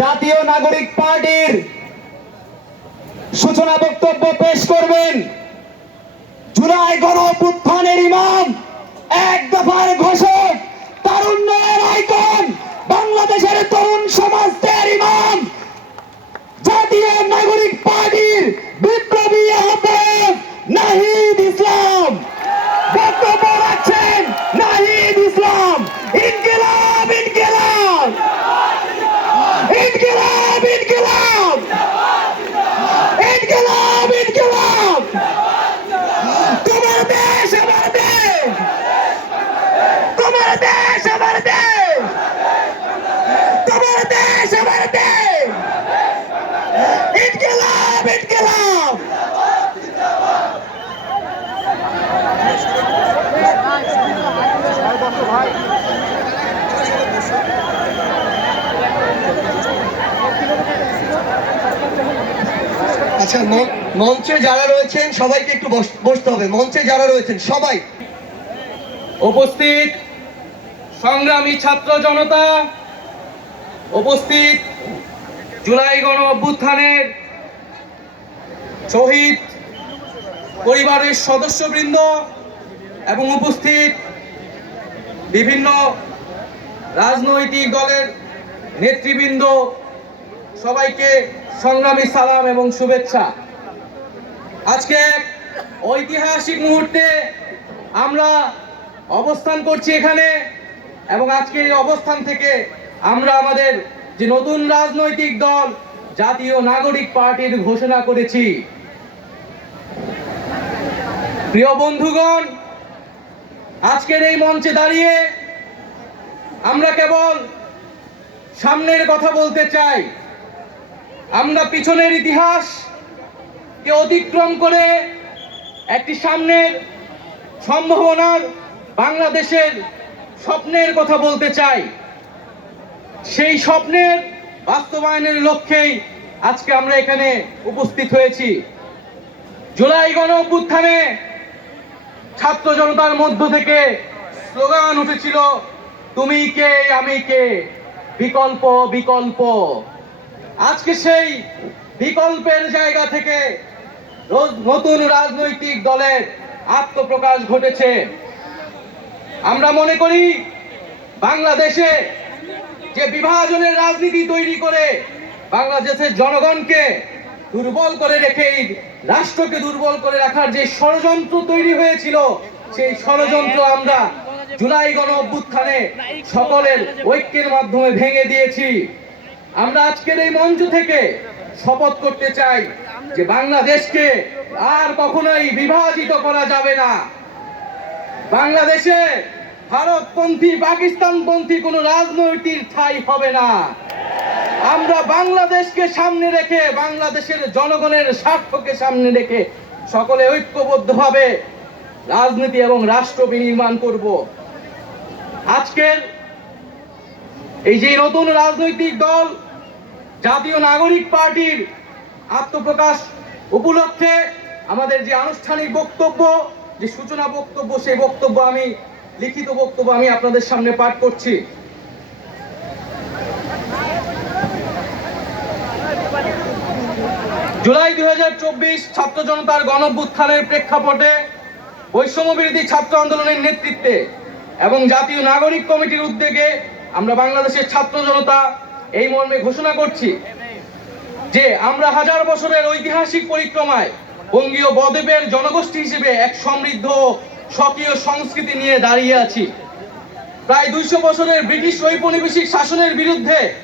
জাতীয় নাগরিক পার্টির সূচনা বক্তব্য পেশ করবেন। জুলাই গণ অভ্যুত্থানের ইমাম, এক দফার ঘোষক, তারুণ্যের আইকন, বাংলাদেশের তরুণ সমাজের আচ্ছা মঞ্চে যারা রয়েছেন, সবাইকে একটু বস- বসতে হবে। মঞ্চে যারা রয়েছেন, সবাই। উপস্থিত সংগ্রামী ছাত্র জনতা, উপস্থিত জুলাই গণ অভ্যুত্থানের শহীদ পরিবারের সদস্যবৃন্দ এবং উপস্থিত বিভিন্ন রাজনৈতিক দলের নেতৃবৃন্দ, সবাইকে সংগ্রামী সালাম এবং শুভেচ্ছা। আজকে ঐতিহাসিক মুহূর্তে আমরা অবস্থান করছি এখানে এবং আজকে এই অবস্থান থেকে আমরা আমাদের যে নতুন রাজনৈতিক দল, জাতীয় নাগরিক পার্টির ঘোষণা করেছি। প্রিয় বন্ধুগণ, আজকের এই মঞ্চে দাঁড়িয়ে আমরা কেবল সামনের কথা বলতে চাই। আমরা পিছনের ইতিহাস কে অতিক্রম করে একটি সামনের সম্ভাবনার বাংলাদেশের স্বপ্নের কথা বলতে চাই। সেই স্বপ্নের বাস্তবায়নের লক্ষ্যেই আজকে আমরা এখানে উপস্থিত হয়েছি। জুলাই গণ অভ্যুত্থানে ছাত্র জনতার মধ্য থেকে স্লোগান উঠেছিল, তুমি কে, আমি কে? বিকল্প বিকল্প। আজকে সেই বিকল্পের জায়গা থেকে নতুন রাজনৈতিক দলের আত্মপ্রকাশ ঘটেছে। আমরা মনে করি, বাংলাদেশে যে বিভাজনের রাজনীতি তৈরি করে বাংলাদেশের জনগণকে দুর্বল করে রেখে, রাষ্ট্রকে দুর্বল করে রাখার যে ষড়যন্ত্র তৈরি হয়েছিল, সেই ষড়যন্ত্র আমরা জুলাই গণ অভ্যুত্থানে সকলের ঐক্যের মাধ্যমে ভেঙে দিয়েছি। আমরা আজকের এই মঞ্চ থেকে শপথ করতে চাই যে বাংলাদেশকে আর কখনোই বিভাজিত করা যাবে না। বাংলাদেশে ভারতপন্থী, পাকিস্তানপন্থী কোনো রাজনৈতিক ঠাই হবে না। আমরা বাংলাদেশকে সামনে রেখে, বাংলাদেশের জনগণের স্বার্থকে সামনে রেখে সকলে ঐক্যবদ্ধভাবে রাজনীতি এবং রাষ্ট্র বিনির্মাণ করব। আজকের এই যে নতুন রাজনৈতিক দল জাতীয় নাগরিক পার্টির আত্মপ্রকাশ উপলক্ষে আমাদের যে আনুষ্ঠানিক বক্তব্য, যে সূচনা বক্তব্য, সেই বক্তব্য আমি, লিখিত বক্তব্য আমি আপনাদের সামনে পাঠ করছি। জুলাই দুই হাজার চব্বিশ ছাত্র জনতার গণভ্যুত্থানের প্রেক্ষাপটে বৈষম্য বিরোধী ছাত্র আন্দোলনের নেতৃত্বে এবং জাতীয় নাগরিক কমিটির উদ্যোগে আমরা বাংলাদেশের ছাত্র জনতা এই মর্মে ঘোষণা করছি যে আমরা হাজার বছরের ঐতিহাসিক পরিক্রমায় বঙ্গীয় বদেবের জনগোষ্ঠী হিসেবে এক সমৃদ্ধ স্বকীয় সংস্কৃতি নিয়ে দাঁড়িয়ে আছি। প্রায় দুইশো বছরের ব্রিটিশ ঔপনিবেশিক শাসনের বিরুদ্ধে